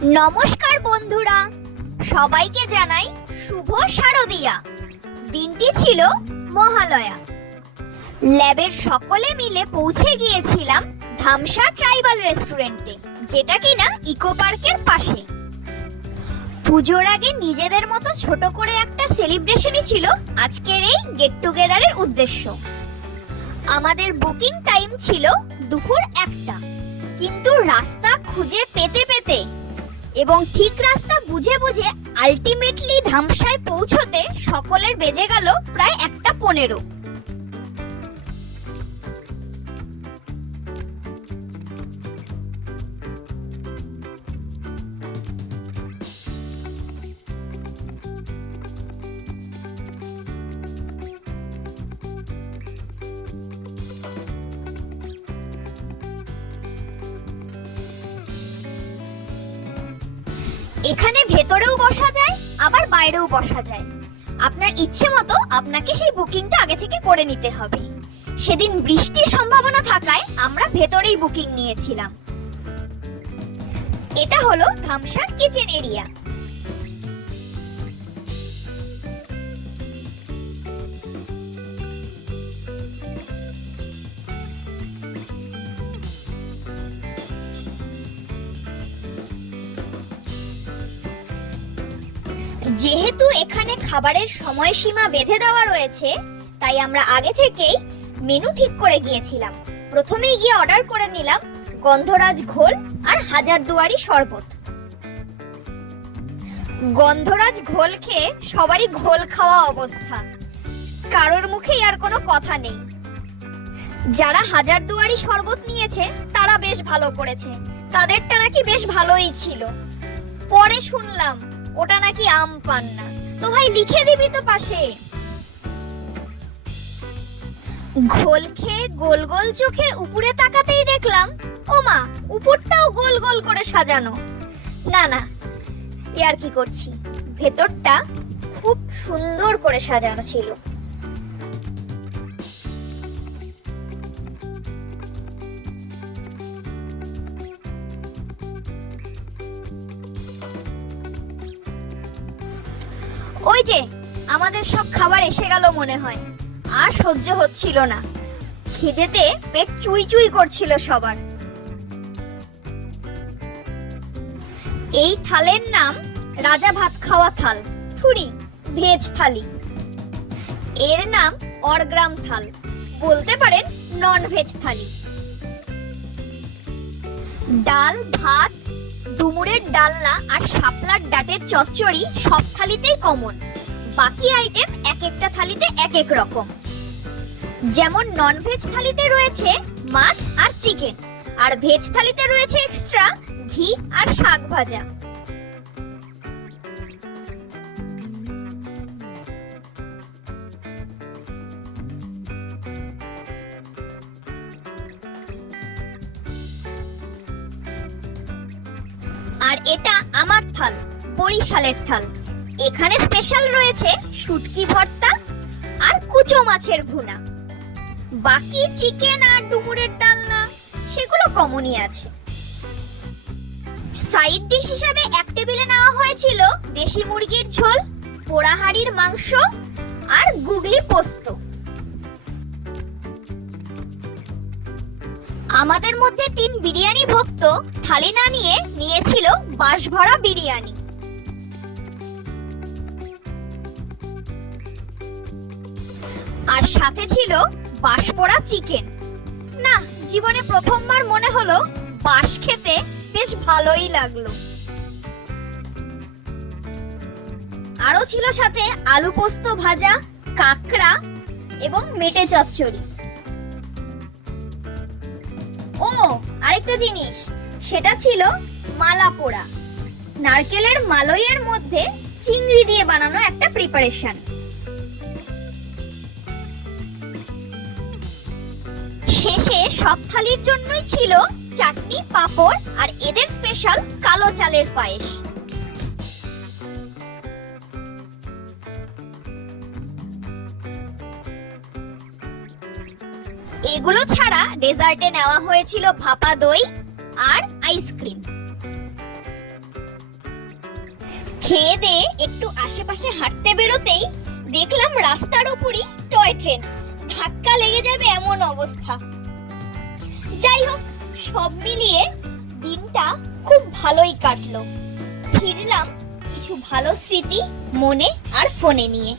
নমস্কার বন্ধুরা। সবাইকে জানাই শুভ শারদিয়া। দিনটি ছিল মহালয়া। ল্যাবের সকলে মিলে পৌঁছে গিয়েছিলাম ধামসা ট্রাইবাল রেস্টুরেন্টে, যেটা কিনা ইকো পার্কের পাশে। পুজোর আগে নিজেদের মতো ছোট করে একটা সেলিব্রেশনই ছিল আজকের এই গেট টুগেদারের উদ্দেশ্য। আমাদের বুকিং টাইম ছিল দুপুর একটা, কিন্তু রাস্তা খুঁজে পেতে পেতে এবং ঠিক রাস্তা বুঝে বুঝে আলটিমেটলি ধামসায় পৌঁছতে সকলের বেজে গেল প্রায় একটা পনেরো। এখানে ভেতরেও বসা যায়, আবার বাইরেও বসা যায়। আপনার ইচ্ছে মতো আপনাকে সেই বুকিংটা আগে থেকে করে নিতে হবে। সেদিন বৃষ্টির সম্ভাবনা থাকায় আমরা ভেতরেই বুকিং নিয়েছিলাম। এটা হলো ধামসার কিচেন এরিয়া। যেহেতু এখানে খাবারের সময়সীমা বেঁধে দেওয়া রয়েছে, তাই আমরা আগে থেকেই মেনু ঠিক করে গিয়েছিলাম। প্রথমেই গিয়ে অর্ডার করে নিলাম গন্ধরাজ ঘোল আর হাজারদুয়ারি শরবত। গন্ধরাজ ঘোল খেয়ে সবারই ঘোল খাওয়া অবস্থা। কারোর মুখেই আর কোনো কথা নেই। যারা হাজারদুয়ারি শরবত নিয়েছে, তারা বেশ ভালো করেছে। তাদেরটা নাকি বেশ ভালোই ছিল। পরে শুনলাম ওটা নাকি আম পান্না তো ভাই, লিখে দিবি তো পাশে। ঘোল খেয়ে গোল গোল চোখে উপরে তাকাতেই দেখলাম ও মা উপরটাও গোল গোল করে সাজানো। না না, এ আর কি করছি? ভেতরটা খুব সুন্দর করে সাজানো ছিল। ওই যে, আমাদের সব খাবার এসে গেল মনে হয়। আর সহ্য হচ্ছিল না। খিদেতে পেট চুই চুই করছিল সবার। এই থালের নাম রাজা ভাত খাওয়া থাল, থুরি, ভেজ থালি। এর নাম অরগ্রাম থাল, বলতে পারেন নন ভেজ থালি। ডাল, ভাত ডুমুরের ডালনা আর শাপলার ডাটের চচ্চড়ি সব থালিতেই কমন বাকি আইটেম এক একটা থালিতে এক এক রকম। যেমন নন ভেজ থালিতে রয়েছে মাছ আর চিকেন আর ভেজ থালিতে রয়েছে এক্সট্রা ঘি আর শাক ভাজা। আর এটা আমার থাল, বরিশালের থাল। এখানে স্পেশাল রয়েছে শুটকি ভর্তা আর কুচো মাছের ভুনা। বাকি চিকেন আর ডুমুরের ডালনা, সেগুলো কমনই আছে। সাইড ডিশ হিসাবে এক টেবিলে নেওয়া হয়েছিল দেশি মুরগির ঝোল, পোড়াহাড়ির মাংস আর গুগলি পোস্ত। আমাদের মধ্যে তিন বিরিয়ানি ভক্ত থালি না নিয়ে নিয়েছিল বাঁশ ভরা বিরিয়ানি। আর সাথে ছিল বাঁশ পোড়া চিকেন। না, জীবনে প্রথমবার মনে হলো বাঁশ খেতে বেশ ভালোই লাগল। আরও ছিল সাথে আলু পোস্ত ভাজা, কাঁকড়া এবং মেটে চচ্চড়ি। ও, আরেকটা জিনিস। সেটা ছিল মালা পোড়া। নারকেলের মালইয়ের মধ্যে চিংড়ি দিয়ে বানানো একটা প্রিপারেশন শেষে সব থালির জন্যই ছিল চাটনি, পাঁপড় আর এদের স্পেশাল কালো চালের পায়েস। এগুলো ছাড়া ডেজার্টে নেওয়া হয়েছিল ভাপা দই আর আইসক্রিম। খেয়ে দিয়ে একটু আশেপাশে হাঁটতে বেরোতেই দেখলাম রাস্তার উপরই টয় ট্রেন। ধাক্কা লেগে যাবে এমন অবস্থা। যাই হোক, সব মিলিয়ে দিনটা খুব ভালোই কাটলো। ফিরলাম কিছু ভালো স্মৃতি মনে আর ফোনে নিয়ে।